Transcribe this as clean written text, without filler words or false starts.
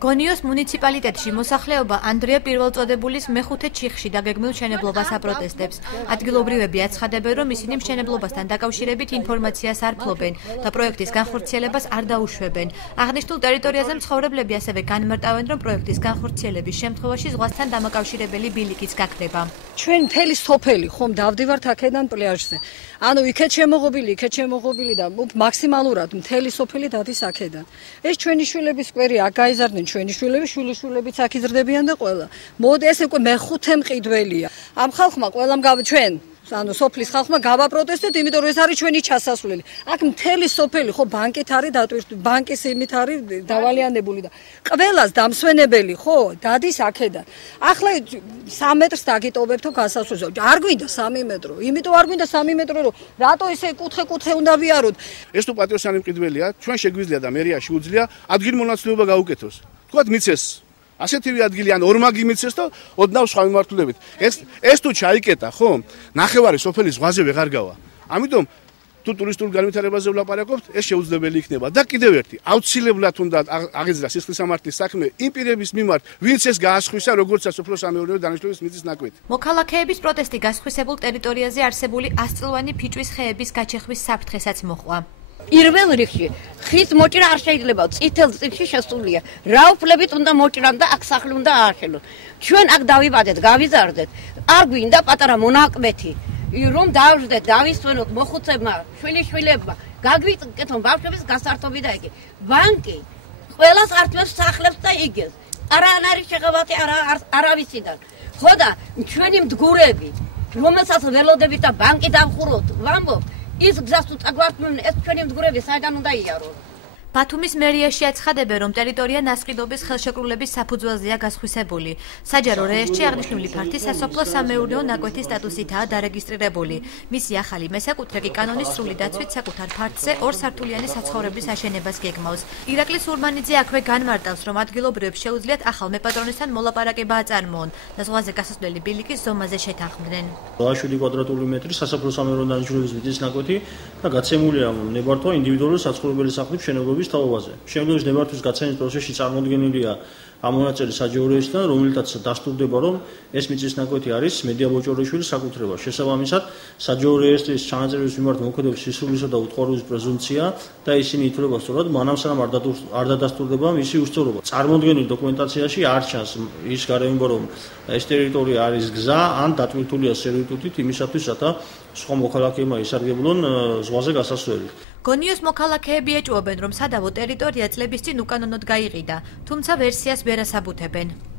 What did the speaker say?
გონიოს მუნიციპალიტეტში მოსახლეობა ანდრია პირველწოდებულის მეხუთე ჩიხში დაგეგმილ მშენებლობას აპროტესტებს. ადგილობრივები აცხადებენ, რომ ისინი მშენებლობასთან დაკავშირებით ინფორმაციას არ ფლობენ და პროექტის განხორციელებას არ დაუშვებენ. აღნიშნულ ტერიტორიაზე მცხოვრებლები ასევე განმარტავენ, რომ პროექტის განხორციელების შემთხვევაში ზღვასთან დამაკავშირებელი ბილიკიც გაქრება. ჩვენ მთელი სოფელი ხომ დავდივართ აქედან პლაჟზე. ანუ იქეთ შემოღობილი და მაქსიმალურად მთელი სოფელი დადის აქედან. ეს ჩვენი შვილების სკვერი აქ გაიზარდნენ, ჩვენი შვილიშვილებიც აქ იზრდებიან და ყველა. მოდი ეს უკვე მეხუთე მყიდველია. ამ ხალხმა ყველამ ჩვენ ანუ სოფლის ხალხმა გავაპროტესტეთ, იმიტომ რომ ეს არის ჩვენი ჩასასვლელი. აქ მთელი სოფელი ხო ბანკით არის დატვირთული, ბანკის იმით არის დავალიანებული და ყველას დამსვენებელი ხო დადის აქედან. ახლა 3 მეტრს დაგიტოვებთო გასასვლელზე. არ გვინდა 3 მეტრო. იმიტომ არ გვინდა 3 მეტრო, რომ რატო ესე კუთხე უნდა ვიაროთ. ეს თუ პატრიოტული მყიდველია, ჩვენ შეგვიძლია და მერიაში უძლია ადგილმონაცვლეობა გაუკეთოს. თქვათ მიცეს ასეთივე ადგილი ან ორმაგი მიცეს და ოდნავ სხვა მიმართულებით. ეს თუ ჩაიკეტა, ხო? ნახევარი სოფელი ზღვაზე ვეღარ გავა. ამიტომ თუ ტურისტულ განვითარებაზე ვლაპარაკობთ, ეს შეუძლებელი იქნება. და კიდევ ერთი, აუცილებლად უნდა აღიძრა სისხლისამართლის საქმე იმ პირების მიმართ, ვინც ეს გაასხვისა, როგორც სასოფლო-სამეურნეო დანიშნულების მიწის ნაკვეთი. მოქალაქეების პროტესტი გასხვისებულ ტერიტორიაზე არსებული 100 წლოვანი ფიჭვის ხეების გაჩეხვის საფრთხესაც მოჰყვა. პირველ რიგში ხის მოჭრა არ შეიძლება წითელ წიგნში შესულია. რა უფლებით უნდა მოჭრან და აქ სახლი უნდა ააშენონ. ჩვენ აქ დავიბადეთ, გავიზარდეთ. არ გვინდა პატარა მონაკვეთი. რომ დავждეთ, დავისვენოთ მოხუცებმა, შვილიშვილებმა, გაგვიკეთონ ბავშვების გასართობი და იგი. ბანკი ყველას ართმევს სახლებს და იგებს. არ არის შეღავათი არავისიდან. ხო და ჩვენი მდგურები, რომელსაც ველოდებით და ბანკი დავხუროთ, ვამბობ ის გზას თუ წაგვართმევენ, ეს ჩვენი მდგურები საიდან უნდა იარონ. ბათუმის მერიაში აცხადებენ, რომ ტერიტორია ნასყიდობის ხელშეკრულების საფუძველზეა გასხვისებული. საჯარო რეესტრში აღნიშნული ფართი სასოფლო-სამეურნეო ნაკვეთის სტატუსითაა დარეგისტრირებული. მისი ახალი მესაკუთრე კი კანონის სრული დაცვით საკუთარ ფართზე 2 სართულიანი საცხოვრების აშენებას გეგმავს. ირაკლი სურმანიძე აქვე განმარტავს, რომ ადგილობრივებს შეუძლიათ ახალ მეპატრონესთან მოლაპარაკება აწარმოონ და ზღვაზე გასასვლელი ბილიკის ზომაზე შეთანხმდნენ. 7 კვადრატული მეტრი სასოფლო-სამეურნეო დანიშნულების მიწის ნაკვეთი და გაცემულია ნებართვა ინდივიდუალური საცხოვრებელი სახლების შენობების თავობაზე. შემდგომში ნებართვის გაცემის პროცესში წარმოდგენილია ამ მონაწილე საჯარო რეესტრიდან, რომელთაც დასტურდება, რომ ეს მიწის ნაკვეთი არის მედია ბოჭორიშვილის საკუთრება. შესაბამისად, საჯარო რეესტრის ჩანაწერების მიმართ მოქმედებს სისრულისა და უტყუარობის პრეზუმპცია და ისინი ითვლება სწორად, მანამ სანამ არ დადასტურდება მისი უსწორობა. წარმოდგენილ დოკუმენტაციაში არ ჩანს ის გარემოება, რომ ეს ტერიტორია არის გზა ან დატვირთულია სერვიტუტით იმისათვის, რათა სხვა მოქალაქეებმა ისარგებლონ ზღვაზე გასასვლელი. გონიოს მოქალაქეები ეჭვობენ, რომ სადავო ტერიტორია წლების წინ უკანონოდ გაიყიდა, თუმცა ვერსიას ვერ ასაბუთებენ.